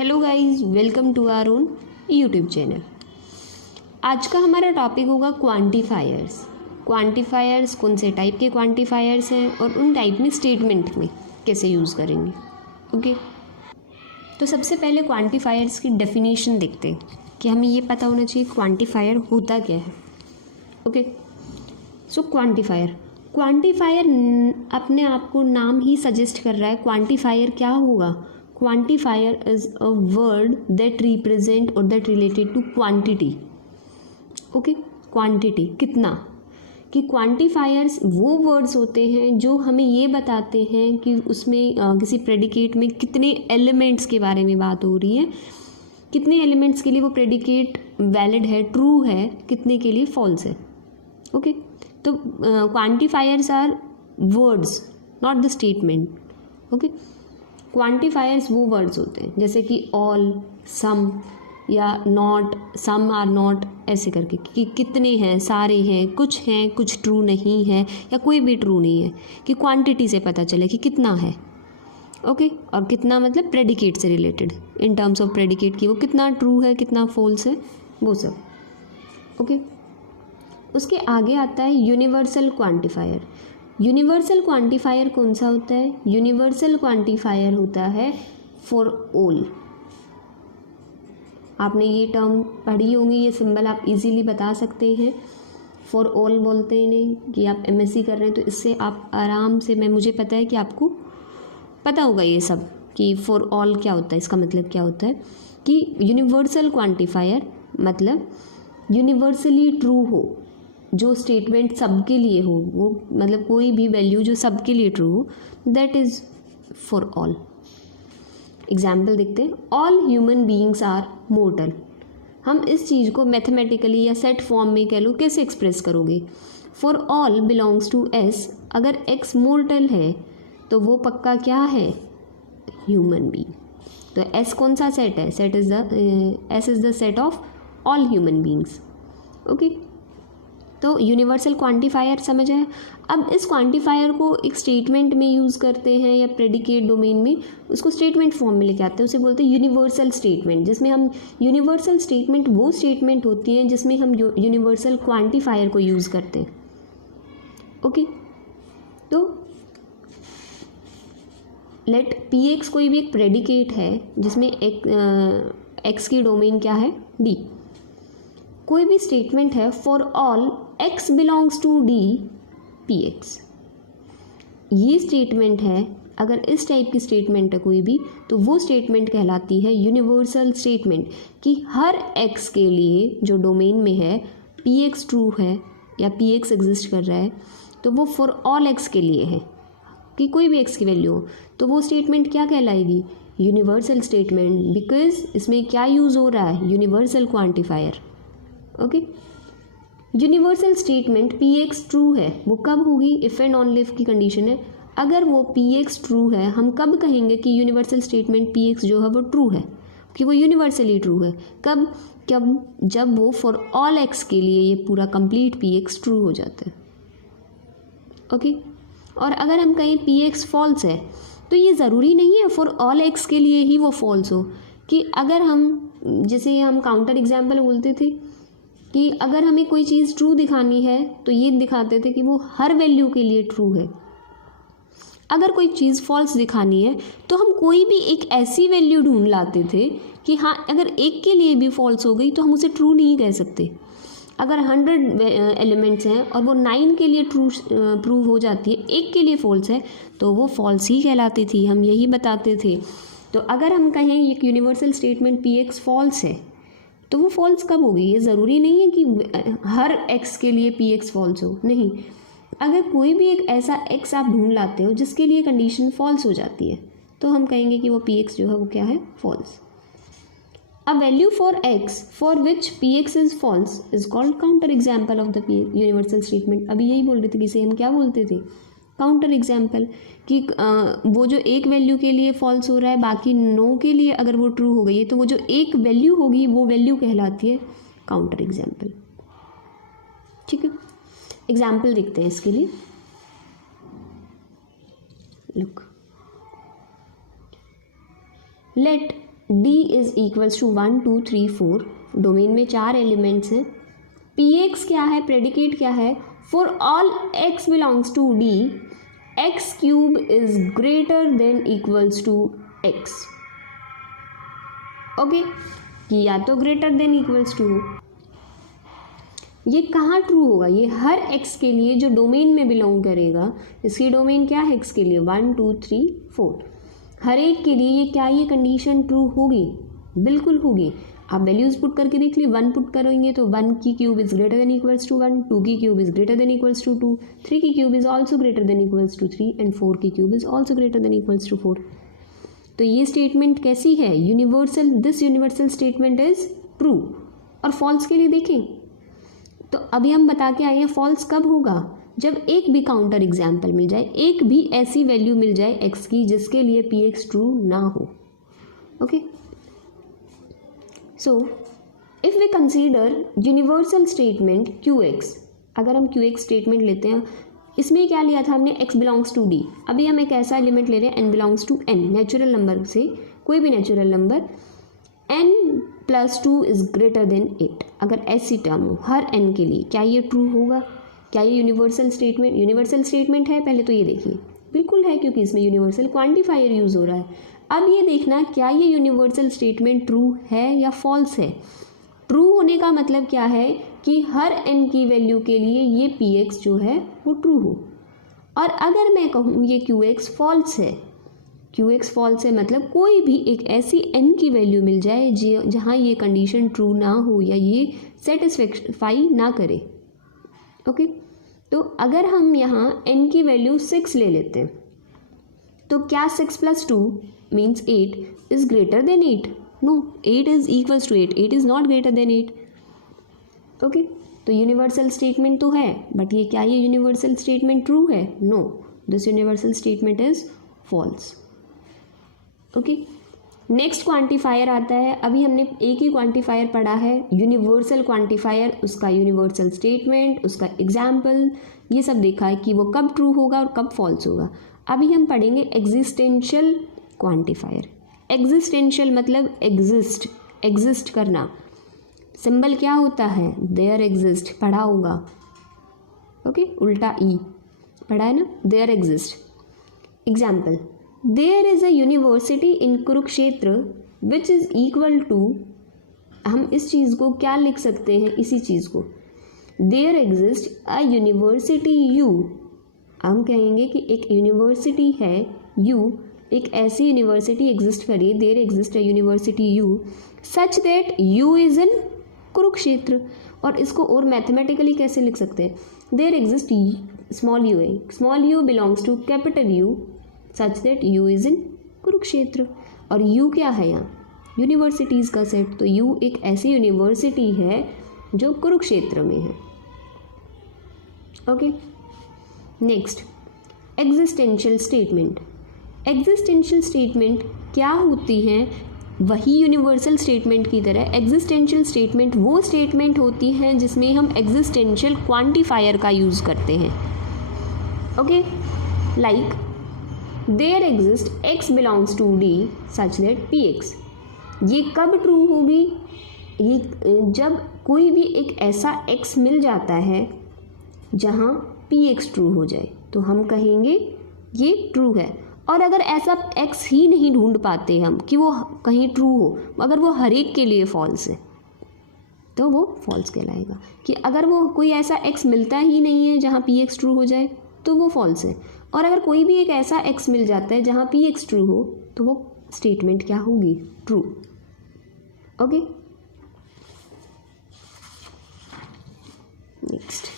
Hello guys, welcome to our own YouTube channel. आज का हमारा टॉपिक होगा क्वांटिफायर्स। क्वांटिफायर्स कौन से टाइप के क्वांटिफायर्स हैं और उन टाइप में स्टेटमेंट में कैसे यूज़ करेंगे। ओके, तो सबसे पहले क्वांटिफायर्स की डेफिनेशन देखते हैं कि हमें ये पता होना चाहिए क्वांटिफायर होता क्या है। ओके, सो क्वांटिफायर अपने आप को नाम ही सजेस्ट कर रहा है। क्वांटिफायर क्या होगा? Quantifier is a word that represent or that related to quantity. Okay, quantity कितना, कि quantifiers वो words होते हैं जो हमें ये बताते हैं कि उसमें किसी predicate में कितने elements के बारे में बात हो रही है, कितने elements के लिए वो predicate valid है, true है, कितने के लिए false है। Okay, तो quantifiers are words, not the statement. Okay, quantifiers वो वर्ड्स होते हैं जैसे कि ऑल, सम या नॉट, सम आर नॉट, ऐसे करके कि कितने हैं, सारे हैं, कुछ ट्रू नहीं है या कोई भी ट्रू नहीं है, कि क्वांटिटी से पता चले कि कितना है। ओके, और कितना मतलब प्रेडिकेट से related, in terms of predicate कि वो कितना ट्रू है, कितना फॉल्स है, वो सब। ओके, उसके आगे आता है यूनिवर्सल क्वांटिफायर। यूनिवर्सल क्वांटिफायर कौन सा होता है? यूनिवर्सल क्वांटिफायर होता है फॉर ऑल। आपने ये टर्म पढ़ी होंगी, ये सिंबल आप इजीली बता सकते हैं। फॉर ऑल बोलते हैं इन्हें, कि आप एमएससी कर रहे हैं तो इससे आप आराम से, मुझे पता है कि आपको पता होगा ये सब कि फॉर ऑल क्या होता है, इसका मतलब क्या होता है कि यूनिवर्सल क्वांटिफायर मतलब यूनिवर्सली ट्रू हो, जो स्टेटमेंट सबके लिए हो, वो मतलब कोई भी वैल्यू जो सबके लिए ट्रू हो, that is for all. Example देखते हैं, all human beings are mortal. हम इस चीज़ को मैथमेटिकली या सेट फॉर्म में कह लो, कैसे एक्सप्रेस करोगे? For all belongs to S, अगर एक्स मोर्टल है तो वो पक्का क्या है? Human being. तो एस कौन सा सेट है? S is the set of all human beings. Okay, तो यूनिवर्सल क्वांटिफायर समझ आया। अब इस क्वांटिफायर को एक स्टेटमेंट में यूज़ करते हैं या प्रेडिकेट डोमेन में, उसको स्टेटमेंट फॉर्म में लेके आते हैं, उसे बोलते हैं यूनिवर्सल स्टेटमेंट। जिसमें हम यूनिवर्सल स्टेटमेंट वो स्टेटमेंट होती हैं जिसमें हम यूनिवर्सल क्वांटिफायर को यूज़ करते हैं। ओके, तो लेट पी एक्स कोई भी एक प्रेडिकेट है जिसमें एक्स की डोमेन क्या है? डी। कोई भी स्टेटमेंट है for all x belongs to D P x. ये स्टेटमेंट है, अगर इस टाइप की स्टेटमेंट है कोई भी, तो वो स्टेटमेंट कहलाती है यूनिवर्सल स्टेटमेंट, कि हर एक्स के लिए जो डोमेन में है पी एक्स ट्रू है या पी एक्स एग्जिस्ट कर रहा है, तो वो फॉर ऑल एक्स के लिए है, कि कोई भी एक्स की वैल्यू हो, तो वो स्टेटमेंट क्या कहलाएगी? यूनिवर्सल स्टेटमेंट, बिकॉज इसमें क्या यूज़ हो रहा है? Universal quantifier. Okay, universal statement P x true है, वो कब होगी? इफ़ एंड ऑनली इफ की कंडीशन है। अगर वो पी एक्स ट्रू है, हम कब कहेंगे कि यूनिवर्सल स्टेटमेंट पी एक्स जो है वो ट्रू है, कि वो यूनिवर्सली ट्रू है? कब? जब वो फॉर ऑल एक्स के लिए ये पूरा कंप्लीट पी एक्स ट्रू हो जाता है। ओके, और अगर हम कहें पी एक्स फॉल्स है, तो ये ज़रूरी नहीं है फॉर ऑल एक्स के लिए ही वो फॉल्स हो, कि अगर हम, जैसे हम काउंटर एग्जाम्पल बोलते थे कि अगर हमें कोई चीज़ ट्रू दिखानी है तो ये दिखाते थे कि वो हर वैल्यू के लिए ट्रू है। अगर कोई चीज़ फॉल्स दिखानी है तो हम कोई भी एक ऐसी वैल्यू ढूंढ लाते थे कि हाँ, अगर एक के लिए भी फॉल्स हो गई तो हम उसे ट्रू नहीं कह सकते। अगर 100 एलिमेंट्स हैं और वो 9 के लिए ट्रू प्रूव हो जाती है, एक के लिए फॉल्स है, तो वो फॉल्स ही कहलाती थी, हम यही बताते थे। तो अगर हम कहें एक universal statement P x false है, तो वो फॉल्स कब होगी? ये ज़रूरी नहीं है कि हर एक्स के लिए पी एक्स फॉल्स हो, नहीं। अगर कोई भी एक ऐसा एक्स आप ढूंढ लाते हो जिसके लिए कंडीशन फॉल्स हो जाती है, तो हम कहेंगे कि वो पी एक्स जो है वो क्या है? False. A value for x for which P x is false is called counter example of the universal statement. अभी यही बोल रहे थे, किसे हम क्या बोलते थे? काउंटर एग्जाम्पल, कि वो जो एक वैल्यू के लिए फॉल्स हो रहा है, बाकी 9 के लिए अगर वो ट्रू हो गई है, तो वो जो एक वैल्यू होगी वो वैल्यू कहलाती है काउंटर एग्जाम्पल। ठीक है, एग्जाम्पल देखते हैं इसके लिए। Look, let D is equals to 1 2 3 4, domain में 4 एलिमेंट्स हैं. Px क्या है, प्रेडिकेट क्या है, for all x belongs to D x cube is greater than equals to x. Okay, कि या तो ग्रेटर देन इक्वल्स टू. ये कहाँ ट्रू होगा, ये हर x के लिए जो डोमेन में बिलोंग करेगा. इसकी डोमेन क्या है x के लिए, 1 2 3 4, हर एक के लिए ये क्या, ये कंडीशन ट्रू होगी, बिल्कुल होगी. आप वैल्यूज पुट करके देख ली, 1 पुट करेंगे तो 1 की cube is greater than equals to 1, 2 की cube is greater than equals to 2, 3 की cube is also greater than equals to 3 and 4 की cube is also greater than equals to 4. तो ये स्टेटमेंट कैसी है, universal. This universal statement is true. और false के लिए देखें तो अभी हम बता के आए हैं फॉल्स कब होगा, जब एक भी काउंटर एग्जाम्पल मिल जाए, एक भी ऐसी वैल्यू मिल जाए x की जिसके लिए px ट्रू ना हो. Okay, so if we consider universal statement qx, अगर हम qx स्टेटमेंट लेते हैं, इसमें क्या लिया था हमने, x बिलोंग्स टू d. अभी हम एक ऐसा एलिमेंट ले रहे हैं n belongs to n, natural number से कोई भी natural number, n plus 2 is greater than 8. अगर ऐसी टर्म हो हर n के लिए, क्या ये ट्रू होगा, क्या ये यूनिवर्सल स्टेटमेंट है. पहले तो ये देखिए, बिल्कुल है, क्योंकि इसमें यूनिवर्सल क्वांटिफायर यूज़ हो रहा है. अब ये देखना क्या ये यूनिवर्सल स्टेटमेंट ट्रू है या फॉल्स है. ट्रू होने का मतलब क्या है कि हर n की वैल्यू के लिए ये px जो है वो ट्रू हो. और अगर मैं कहूँ ये qx फॉल्स है, qx फॉल्स है मतलब कोई भी एक ऐसी n की वैल्यू मिल जाए जहाँ ये कंडीशन ट्रू ना हो या ये सेटिस्फाई ना करे. ओके, तो अगर हम यहाँ n की वैल्यू 6 ले लेते हैं तो क्या 6 plus 2 means 8 is greater than 8. No, 8 is equals to 8, 8 is not greater than 8. Okay, तो यूनिवर्सल स्टेटमेंट तो है, बट ये क्या, ये यूनिवर्सल स्टेटमेंट ट्रू है. No, this universal statement is false. Okay, next quantifier आता है. अभी हमने एक ही क्वांटिफायर पढ़ा है, यूनिवर्सल क्वांटिफायर, उसका यूनिवर्सल स्टेटमेंट, उसका एग्जाम्पल, ये सब देखा है कि वो कब ट्रू होगा और कब फॉल्स होगा. अभी हम पढ़ेंगे एग्जिस्टेंशियल क्वांटिफायर. एग्जिस्टेंशियल मतलब एग्जिस्ट करना. सिंबल क्या होता है, देयर एग्जिस्ट, पढ़ा होगा. ओके, उल्टा ई पढ़ा है ना, there exist. Example, there is a university in Kurukshetra which is equal to, हम इस चीज़ को क्या लिख सकते हैं, इसी चीज़ को, there exist a university U. हम कहेंगे कि एक यूनिवर्सिटी है यू, एक ऐसी यूनिवर्सिटी एग्जिस्ट करिए, there exist a university U such that U is in Kurukshetra. और इसको और मैथमेटिकली कैसे लिख सकते हैं, देयर एग्जिस्ट स्मॉल यू है, small U belongs to capital U such that U is in Kurukshetra. और यू क्या है यहाँ, यूनिवर्सिटीज़ का सेट. तो यू एक ऐसी यूनिवर्सिटी है जो कुरुक्षेत्र में है. Okay, next existential statement. Existential statement क्या होती हैं, वही यूनिवर्सल स्टेटमेंट की तरह एग्जिस्टेंशियल स्टेटमेंट वो स्टेटमेंट होती हैं जिसमें हम एग्जिस्टेंशियल क्वांटिफायर का यूज़ करते हैं. Okay, like there exist x belongs to d such that px. ये कब ट्रू होगी, ये जब कोई भी एक ऐसा x मिल जाता है जहाँ px ट्रू हो जाए, तो हम कहेंगे ये ट्रू है. और अगर ऐसा x ही नहीं ढूंढ पाते हम कि वो कहीं ट्रू हो, अगर वो हर एक के लिए फॉल्स है, तो वो फॉल्स कहलाएगा. कि अगर वो कोई ऐसा x मिलता ही नहीं है जहाँ px ट्रू हो जाए, तो वो फॉल्स है. और अगर कोई भी एक ऐसा x मिल जाता है जहाँ px ट्रू हो, तो वो स्टेटमेंट क्या होगी, true. Okay, next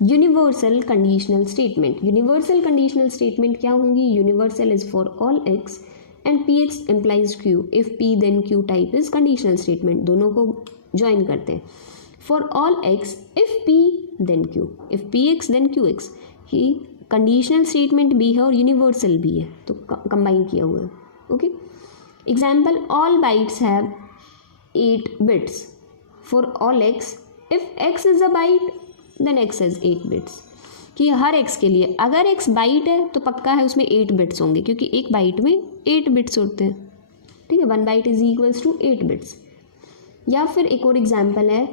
universal conditional statement. Universal conditional statement क्या होंगी, universal is for all x and px implies q. If p then q type is conditional statement. दोनों को ज्वाइन करते हैं. For all x if p then q, if px then qx. He conditional statement भी है और universal भी है, तो कंबाइन किया हुआ है. Okay, example, all bytes have 8 bits. For all x if x is a byte then x has 8 bits. कि हर x के लिए अगर x बाइट है तो पक्का है उसमें 8 बिट्स होंगे, क्योंकि एक बाइट में 8 बिट्स होते हैं. ठीक है, 1 byte is equals to 8 bits. या फिर एक और एग्जाम्पल है,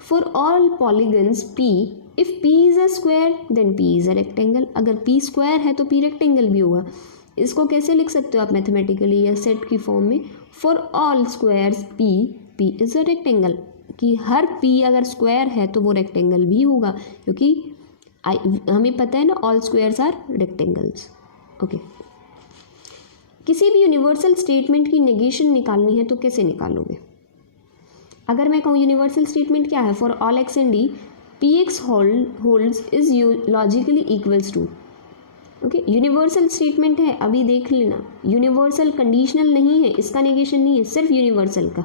for all polygons P if P is a square then P is a rectangle. अगर पी स्क्वायर है तो पी रेक्टेंगल भी होगा। इसको कैसे लिख सकते हो आप मैथमेटिकली या सेट की फॉर्म में, for all squares P is a rectangle, कि हर पी अगर स्क्वायर है तो वो रेक्टेंगल भी होगा, क्योंकि हमें पता है ना all squares are rectangles. Okay, किसी भी यूनिवर्सल स्टेटमेंट की नेगेशन निकालनी है तो कैसे निकालोगे? अगर मैं कहूँ यूनिवर्सल स्टेटमेंट क्या है, for all x and d P x holds is logically equals to. Okay, universal statement है, अभी देख लेना, यूनिवर्सल कंडीशनल नहीं है, इसका नेगेशन नहीं है, सिर्फ यूनिवर्सल का,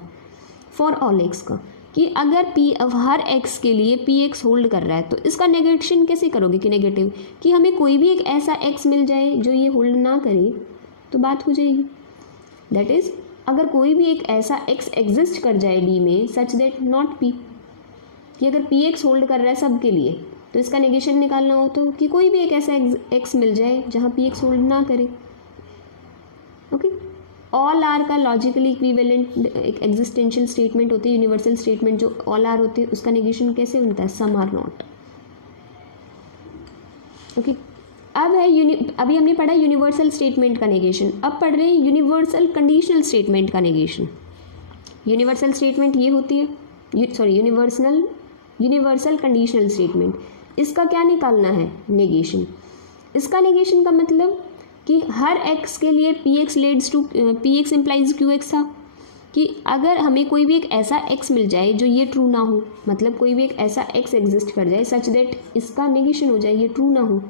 फॉर ऑल एक्स का, कि अगर पी हर एक्स के लिए पी एक्स होल्ड कर रहा है तो इसका नेगेशन कैसे करोगे कि नेगेटिव, कि हमें कोई भी एक ऐसा एक्स मिल जाए जो ये होल्ड ना करे तो बात हो जाएगी। दैट इज़ अगर कोई भी एक ऐसा एक्स एग्जिस्ट कर जाए डी में सच दैट नॉट पी, कि अगर पी एक्स होल्ड कर रहा है सब के लिए तो इसका नेगेशन निकालना हो तो कि कोई भी एक ऐसा एक्स मिल जाए जहाँ पी एक्स होल्ड ना करे। ओके, ऑल आर का लॉजिकली इक्विवेलेंट एक एग्जिस्टेंशियल स्टेटमेंट होती है, यूनिवर्सल स्टेटमेंट जो ऑल आर होते हैं उसका नेगेशन कैसे बनता है, सम आर नॉट। ओके, अब है अभी हमने पढ़ा यूनिवर्सल स्टेटमेंट का नेगेशन, अब पढ़ रहे हैं यूनिवर्सल कंडीशनल स्टेटमेंट का नेगेशन। यूनिवर्सल स्टेटमेंट ये होती है, सॉरी यूनिवर्सल कंडीशनल स्टेटमेंट, इसका क्या निकालना है, नेगेशन। इसका नेगेशन का मतलब कि हर एक्स के लिए P x leads to P x implies Q x था, कि अगर हमें कोई भी एक ऐसा एक्स मिल जाए जो ये ट्रू ना हो, मतलब कोई भी एक ऐसा एक्स एग्जिस्ट कर जाए सच दैट इसका नेगेशन हो जाए, ये ट्रू ना हो,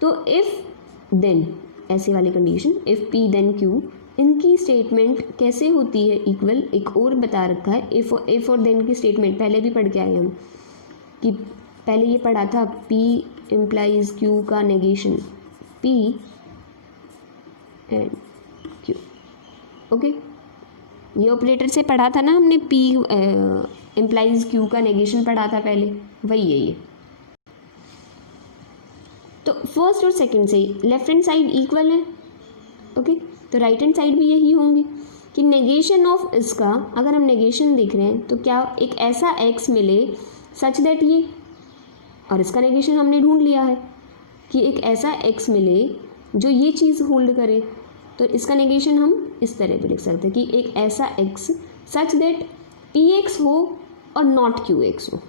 तो इफ़ देन ऐसे वाली condition, if P then Q, इनकी स्टेटमेंट कैसे होती है इक्वल। एक और बता रखा है, इफ और देन की स्टेटमेंट पहले भी पढ़ के आए हम, कि पहले ये पढ़ा था पी इम्प्लाइज क्यू का negation, P and Q. Okay, ये ऑपरेटर से पढ़ा था ना हमने, पी इम्प्लाइज क्यू का नेगेशन पढ़ा था पहले, वही है ये। तो फर्स्ट और सेकंड से लेफ्ट हैंड साइड इक्वल है। ओके, तो राइट हैंड साइड भी यही होंगी, कि नेगेशन ऑफ इसका, अगर हम नेगेशन देख रहे हैं तो क्या एक ऐसा एक्स मिले सच दैट ये, और इसका नेगेशन हमने ढूंढ लिया है कि एक ऐसा एक्स मिले जो ये चीज़ होल्ड करे, तो इसका नेगेशन हम इस तरह भी लिख सकते हैं कि एक ऐसा x such that P x हो और नॉट क्यू एक्स हो।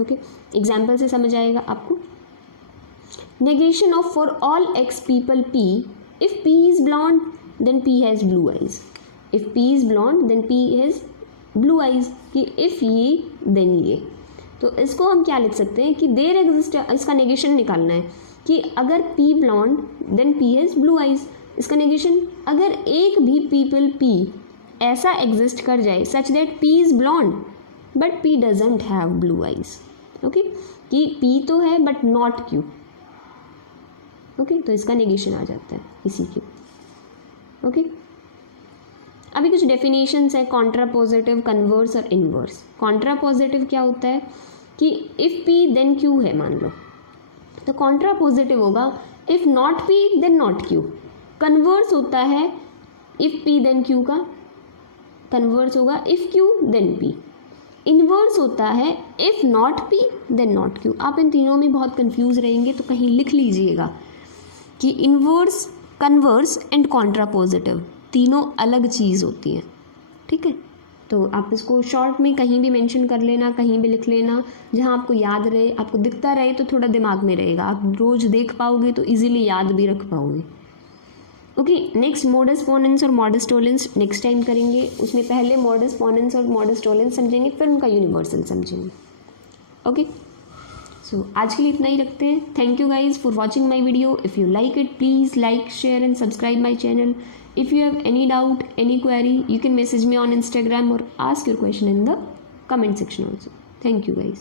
ओके, एग्जाम्पल से समझ आएगा आपको। Negation of for all x people P, if P is blonde then P has blue eyes, if P is blonde then P has blue eyes, कि if ये then ये, तो इसको हम क्या लिख सकते हैं कि देर एग्जिस्ट, इसका नेगेशन निकालना है कि अगर P blonde then P has blue eyes, इसका नेगेशन अगर एक भी पीपल P ऐसा एग्जिस्ट कर जाए such that P is blonde but P doesn't have blue eyes। Okay, कि P तो है बट नॉट Q। ओके, तो इसका नेगेशन आ जाता है इसी के। ओके, अभी कुछ डेफिनेशंस है, कॉन्ट्रा पॉजिटिव, कन्वर्स और इनवर्स। कॉन्ट्रा पॉजिटिव क्या होता है कि इफ़ पी देन क्यू है मान लो, तो कॉन्ट्रा पॉजिटिव होगा if not P then not Q. Converse होता है इफ़ पी देन क्यू का, कन्वर्स होगा if Q then P. Inverse होता है if not P then not Q. आप इन तीनों में बहुत कंफ्यूज रहेंगे तो कहीं लिख लीजिएगा कि inverse, converse and Contra positive तीनों अलग चीज़ होती हैं। ठीक है, तो आप इसको शॉर्ट में कहीं भी मेंशन कर लेना, कहीं भी लिख लेना, जहाँ आपको याद रहे, आपको दिखता रहे तो थोड़ा दिमाग में रहेगा, आप रोज़ देख पाओगे तो इजीली याद भी रख पाओगे। ओके, नेक्स्ट मॉडस पोनेंस और मॉडस टोलेंस नेक्स्ट टाइम करेंगे, उसमें पहले मॉडस पोनेंस और मॉडस टोलेंस समझेंगे, फिर उनका यूनिवर्सल समझेंगे। ओके, सो आज के लिए इतना ही रखते हैं। Thank you guys for watching my video. If you like it please like, share and subscribe my channel. If you have any doubt, any query, you can message me on Instagram or ask your question in the comment section also. Thank you guys.